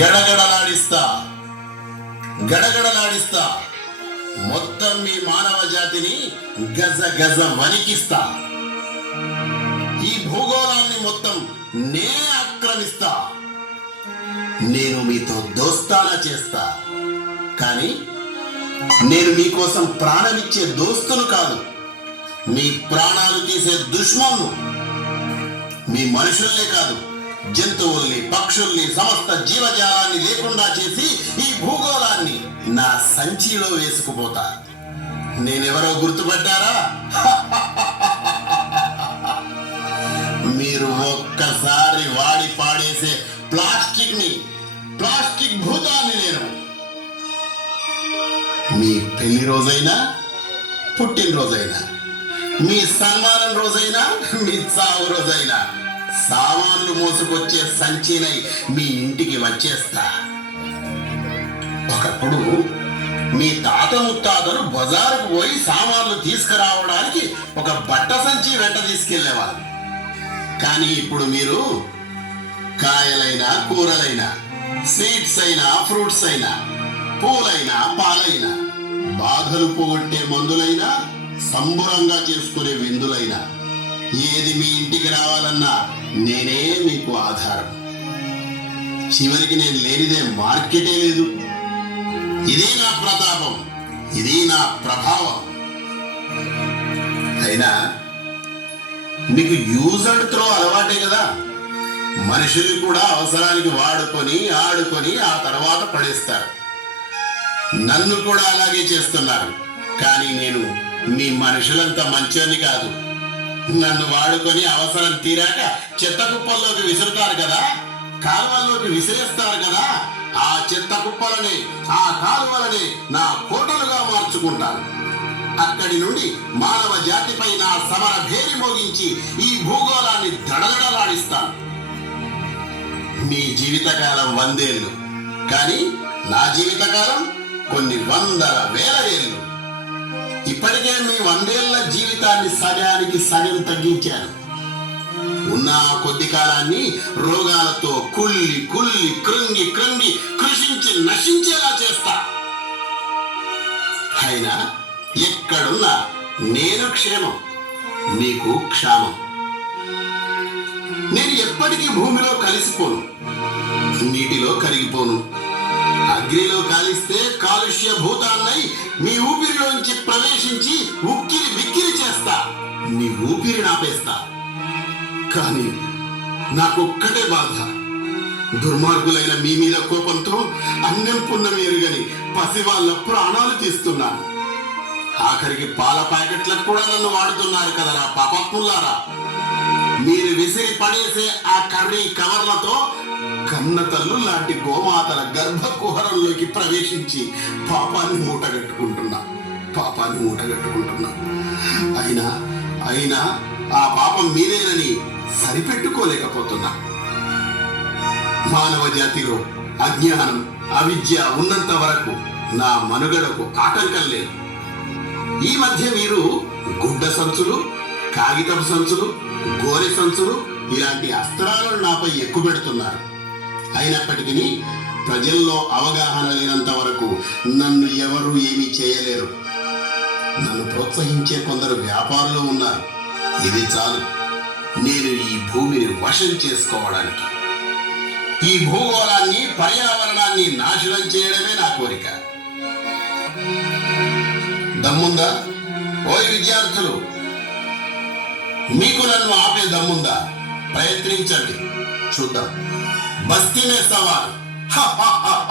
గడగడలాడిస్తా గడగడలాడిస్తా మొత్తం మీ మానవ జాతిని గజ గజ వణికిస్తా ఈ భూగోళాన్ని మొత్తం నే ఆక్రమిస్తా నేను మీతో దోస్తానా చేస్తా కానీ నేను మీకోసం ప్రాణమిచ్చే దోస్తును కాదు మీ ప్రాణాలు తీసే దుష్మము మీ మనుషుల్నే కాదు జంతువుల్ని పక్షుల్ని సమస్త జీవజాలాన్ని లేకుండా చేసి ఈ భూగోళాన్ని నా సంచిలో వేసుకుపోతా నేనెవరో గుర్తుపట్టారా మీరు ఒక్కసారి వాడి పాడేసే ప్లాస్టిక్ ని ప్లాస్టిక్ భూతాన్ని నేను మీ పెళ్లి రోజైనా పుట్టినరోజైనా మీ సన్మానం రోజైనా మీ చావు రోజైనా సామాన్లు మోసుకొచ్చే సంచినై మీ ఇంటికి వచ్చేస్తా ఒకప్పుడు మీ తాత ముత్తాతలు బజారుకు పోయి సామాన్లు తీసుకురావడానికి ఒక బట్ట సంచి వెంట తీసుకెళ్లేవాళ్ళు కానీ ఇప్పుడు మీరు కాయలైనా కూరలైనా స్వీట్స్ అయినా ఫ్రూట్స్ అయినా పూలైనా పాలైనా బాధలు పోగొట్టే మందులైనా సంబురంగా చేసుకునే విందులైనా ఏది మీ ఇంటికి రావాలన్నా నేనే మీకు ఆధారం చివరికి నేను లేనిదే మార్కెటే లేదు ఇది నా ప్రతాపం ఇది నా ప్రభావం అయినా మీకు యూజ్ అండ్ త్రో అలవాటే కదా మనుషులు కూడా అవసరానికి వాడుకొని ఆడుకొని ఆ తర్వాత పడేస్తారు నన్ను కూడా అలాగే చేస్తున్నారు కానీ నేను మీ మనుషులంత మంచోని కాదు నన్ను వాడుకొని అవసరం తీరాక చెత్త కుప్పల్లోకి విసురుతారు కదా కాలువల్లోకి విసిరేస్తారు కదా ఆ చెత్త కుప్పలని ఆ కాలువలని నా కోటలుగా మార్చుకుంటాను అక్కడి నుండి మానవ జాతిపై నా సమర భేరి మోగించి ఈ భూగోళాన్ని దడదడలాడిస్తాను నీ జీవితకాలం వందేళ్ళు కానీ నా జీవితకాలం కొన్ని వందల వేల ఏళ్ళు ఇప్పటికే మీ వందేళ్ళు జీవితాన్ని సగానికి సగం తగ్గించారు ఉన్న కొద్ది కాలాన్ని రోగాలతో కుళ్ళి కుళ్ళి కృంగి కృంగి కృషించి నశించేలా చేస్తా అయినా ఎక్కడున్నా నేను క్షేమం నీకు క్షామం నేను ఎప్పటికీ భూమిలో కలిసిపోను నీటిలో కరిగిపోను అగ్నిలో కాలిస్తే కాలుష్య భూతాన్నై మీ ఊపిరిలోంచి ప్రవేశించి ఉక్కిరి బిక్కిరి నీ ఊపిరి నాపేస్తా కానీ నాకొక్కటే బాధ దుర్మార్గులైన మీ మీద కోపంతో అన్నం పున్న పసి వాళ్ళ ప్రాణాలు తీస్తున్నాను ఆఖరికి పాల ప్యాకెట్లకు కూడా నన్ను వాడుతున్నారు కదరా పాపత్ములారా మీరు విసిరి పడేసే ఆ కర్రీ కవర్లతో కన్న తల్లు లాంటి గోమాతల గర్భకుహరంలోకి ప్రవేశించి పాపాన్ని మూటగట్టుకుంటున్నా పాపాన్ని మూటగట్టుకుంటున్నా అయినా అయినా ఆ పాపం మీదేనని సరిపెట్టుకోలేకపోతున్నా మానవ జాతిలో అజ్ఞానం అవిద్య ఉన్నంత వరకు నా మనుగడకు ఆటంకం లేదు ఈ మధ్య మీరు గుడ్డ సంచులు కాగితపు సంచులు గోరె సంచులు ఇలాంటి అస్త్రాలను నాపై ఎక్కుపెడుతున్నారు అయినప్పటికీ ప్రజల్లో అవగాహన లేనంత వరకు నన్ను ఎవరు ఏమీ చేయలేరు నన్ను ప్రోత్సహించే కొందరు వ్యాపారులు ఉన్నారు ఇది చాలు నేను ఈ భూమిని వశం చేసుకోవడానికి ఈ భూగోళాన్ని పర్యావరణాన్ని నాశనం చేయడమే నా కోరిక దమ్ముందా ఓ విద్యార్థులు మీకు నన్ను ఆపే దమ్ముందా ప్రయత్నించండి చూద్దాం బస్తీనే సవాల్